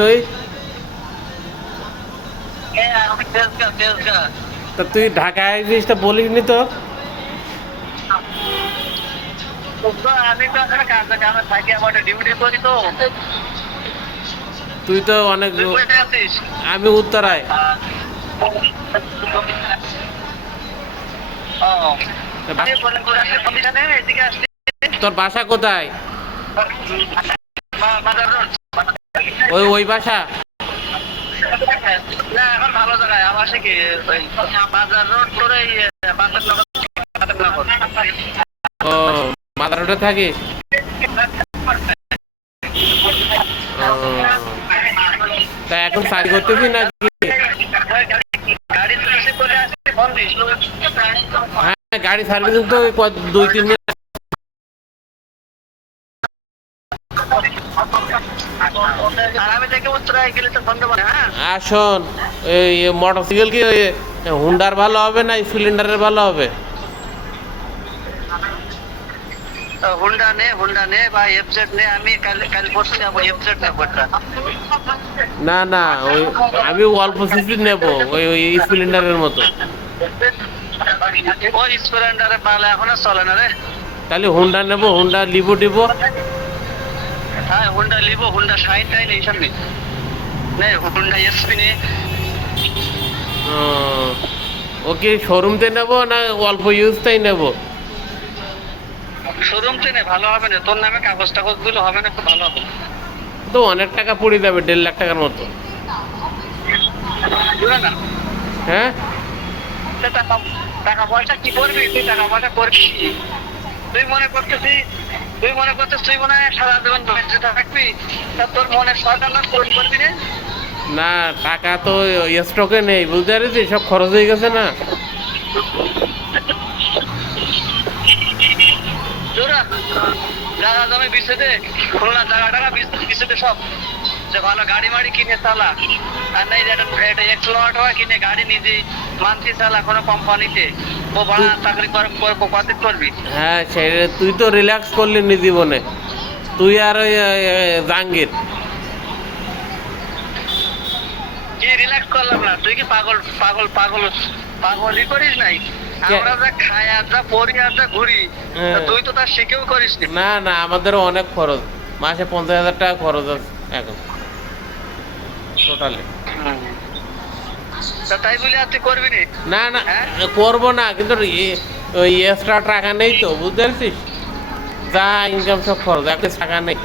তুই? আমি তেজগাঁ। তা তুই ঢাকায় আসিস তা বলিসনি তো? আমি তো আসলে কামে থাকি, আমার ডিউটি করি তো। তুই তো অনেক তুই কোথায় আছিস? আমি উত্তরায়। ও, তা বা- এদিকে আসলি তোর বাসা কোথায়? বাজার রোড। ওই বাসা? না, এখন ভালো জায়গায় আমার সে কি ওই বাজার রোড করে বাজার ও, মাদার রোডে থাকিস? ও, তা এখন চাকরি করতেছি নাকি? গাড়ি করে আসছি, ফোন দিস। হ্যাঁ, গাড়ি সার্ভিসিং তো 2-3 দিন। আর আমি দেখে উত্তরায় গেলে তো ফোন দেবো না। হ্যাঁ, আর শোন, এই মোটরসাইকেল কি হুন্ডার ভালো হবে না স্প্লেন্ডারের ভালো হবে? হুন্ডা নে বা এফজেড নে। আমি কাল পরশু যাবো, এফজেড নেবো একটা। না, ওই আমি অল্প সিসি নেব, ওই স্প্লেন্ডারের মতো। ওই স্প্লেন্ডারে পালে এখন আর চলে না রে। তাহলে হুন্ডা নেব, হুন্ডা লিভো টিভো। হ্যাঁ, হুন্ডা লিবো, হুন্ডা শাইন টাইন এইসব নেই। নে হুন্ডা এসপি নে। ওকে শোরুমতে নেব না অল্প ইউজটাই নেব? শোরুম নে, ভালো হবে না। তোর নামে কাগজ টাগজ গুলো হবে না, একটু ভালো হবে। তো অনেক টাকা পড়ে যাবে, 1.5 লাখ টাকার মতো। বুঝলে না? হ্যাঁ, তা টাকা পয়সা কি করবি? তুই টাকা পয়সা করবি কি? তুই মনে করতেছিস, তুই মনে হয় সারা জীবন বেঁচে থাকবি। তা তোর মনে সরকার না পূরণ করবি রে। না টাকা তো স্টকে নেই, বুঝতে পারছিস, সব খরচ হয়ে গেছে না। তোরা জায়গা জমি বিছে দে, খুলনা জায়গা টাকা বিছে দে সব। যে ভালো গাড়ি মাড়ি কিনে চালা। আর নাই যে এটা 1,00,000 টাকা কিনে গাড়ি নিজে মানছি চালা কোনো কোম্পানিতে। ও ভাড়া চাকরি করবো, কত করবি? হ্যাঁ, তুই তো রিল্যাক্স করলি নি জীবনে, তুই আর ওই জাহাঙ্গীর। কি রিল্যাক্স করলাম না? তুই কি পাগলই করিস নাই? আমরা যা খাই আর যা পড়ি আর যা ঘুরি, তা তুই তো তার শিখেও করিস নি। না, আমাদেরও অনেক খরচ, মাসে 50,000 টাকা খরচ আছে এখন টোটালি। তা তাই বলি আর তুই করবি নি? না, হ্যাঁ? করবো না, কিন্তু ওই এক্সট্রা টাকা নেই তো, বুঝতে পারছিস, যা ইনকাম সব খরচ, একটা টাকা নেই।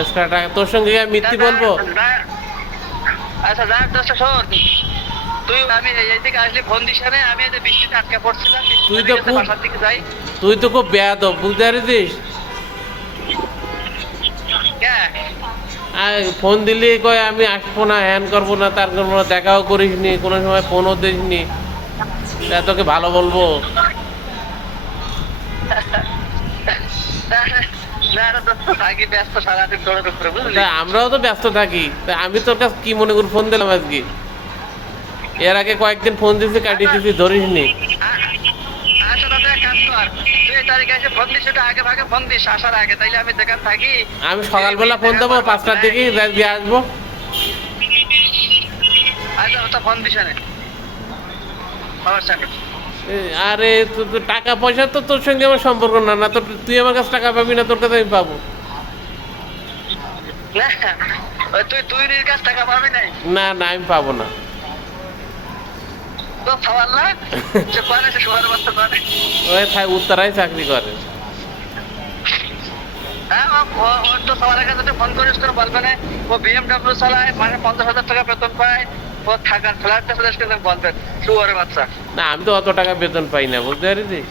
এক্সট্রা টাকা তোর সঙ্গে কি আমি মিথ্যে বলবো? আচ্ছা যা, দোস্ত শোন, আমি এইদিকে আসলে ফোন দিস না। আমি এই যে বৃষ্টিতে আটকা পড়ছিলাম, বাসার দিকে যাই। তুই তো খুব বেয়াদব, বুঝতে পারছিস। আর ফোন দিলি কয় আমি আসবো না, হ্যান করবো না, তার করবো না, দেখাও করিস নি, কোনো সময় ফোনও দিস নি, তোকে ভালো বলবো? ব্যস্ত সারাদিন দৌড়াদৌড়ি করে, বুঝলি? তা আমরাও তো ব্যস্ত থাকি, তা আমি তোর কাছে কি মনে করি ফোন দিলাম আজকে? এর আগে কয়েকদিন ফোন দিছি, কাটিয়ে দিছি, ধরিস নি। আচ্ছা দাদা, এক কাজ কর, তুই এই তারিখে এসে ফোন দিস, একটু আগে ভাগে ফোন দিস আসার আগে, তাইলে আমি যেখানে থাকি। আমি সকালবেলা ফোন দেবো, 5টার দিকে দিয়ে আসবো। আচ্ছা তো ফোন দিস না আমার সাথে। আরে টাকা পয়সা তো তোর সঙ্গে আমার সম্পর্ক না তো, তুই আমার কাছে টাকা পাবি না, তোর কাছে আমি পাবো? তুই নিজের কাছ টাকা পাবি নাই? না, আমি পাবো না। তো সওয়াল না যে পারে সে শহরের বাচ্চা পারে। ওই উত্তরায় চাকরি করে। হ্যাঁ, ওর তো সবার কাছে ফোন করিস, করে বলবে না ও BMW চালায়, মানে 50,000 টাকা বেতন পায়, ও থাকার ফ্ল্যাটটা বলবেন শুয়ারের বাচ্চা। না, আমি তো অত টাকা বেতন পাই না, বুঝতে পারছিস,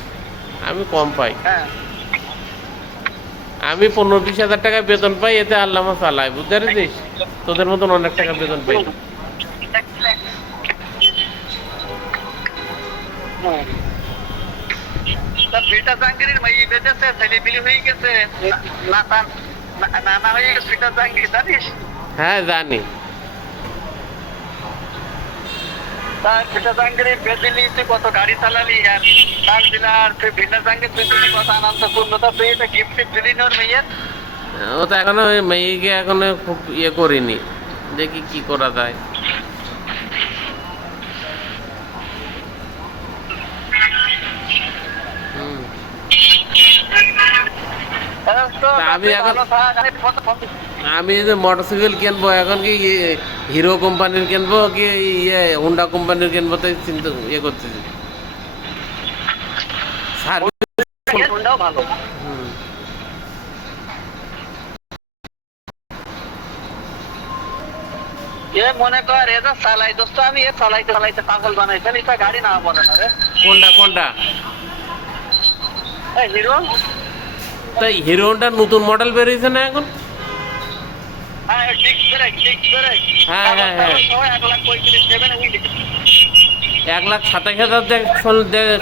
আমি কম পাই। হ্যাঁ, আমি 15-20 হাজার টাকা বেতন পাই, এতে আল্লাহ চালায়, বুঝতে পারছিস, তোদের মতন অনেক টাকা বেতন পাই না। ফিটা জাহাঙ্গীরের মাই বেঁচেছে, ছেলেপিলি হয়ে গেছে, নানা হয়ে গেছে ফিটা জাহাঙ্গীর, জানিস? হ্যাঁ জানি। তার ফিটা জাহাঙ্গীরের বেদিলি তুই কত গাড়ি চালালি, আর তার দিলার তুই ফিটা জাহাঙ্গীর তুই কত আনন্দ পূর্ণতা, তুই এটা গিফট দিলি না ওর মেয়ের? ও তো এখনো ওই মেয়েকে এখনো খুব ইয়ে করিনি, দেখি কি করা যায়। হুম। তা আমি এখন আমি যে মোটরসাইকেল কিনবো এখন কি হিরো কোম্পানির কিনবো কি ইয়ে হুন্ডা কোম্পানির কিনবো, তাই চিন্তা ইয়ে করতেছি। সার্ভিস হোন্ডাও ভালো। এ মনে কর এটা চালাই দোস্ত, আমি এ চালাইতে চালাইতে পাগল বানাই ফেলি, তা গাড়ি না বলে না রে। কোনটা কোনটা? এই হিরো। তাই হিরো হোন্ডার নতুন মডেল বেরিয়েছে না এখন? হ্যাঁ ডিস্ক ব্রেক, ডিস্ক ব্রেক। হ্যাঁ, হ্যাঁ, হ্যাঁ। 1,35,000 দেবেন উইন্ডি। 1,27,000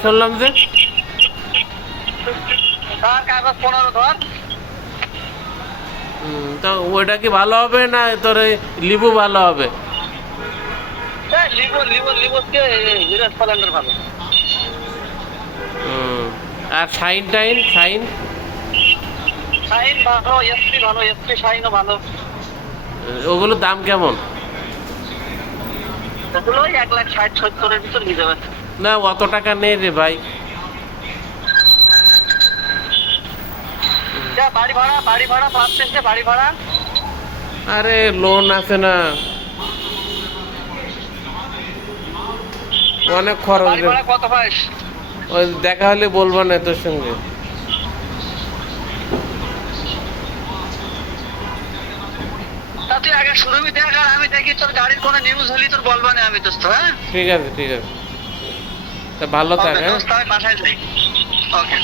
শুনলাম যে। তার কাগজ 15 ধর। তো ওইটা কি ভালো হবে না তোর এই লিবু ভালো হবে? লিভো লিভো লিভো কে হিরো স্প্লেন্ডার ভালো। আর শাইন টাইন শাইন? শাইন ভালো, এসপি ভালো, এসপি শাইনও ভালো। ওগুলোর দাম কেমন? ওগুলো 1,60,70,000 ভিতর নিয়ে যাবে। না অত টাকা নেই রে ভাই। বাড়ি ভাড়া, বাড়ি ভাড়া পাচ্ছিস, বাড়ি ভাড়া। আরে লোন আছে না, অনেক খরচ। বাড়ি ভাড়া কত পাস? ওই দেখা হলে বলবো না তোর সঙ্গে। তা তুই আগে শুরুবি দেখ, আর আমি দেখি তোর গাড়ির কোনো নিউজ হলি তোর বলবা না আমি দোস্ত। হ্যাঁ ঠিক আছে ঠিক আছে, তা ভালো থাক। হ্যাঁ দোস্ত আমি বাসায় যাই। ওকে।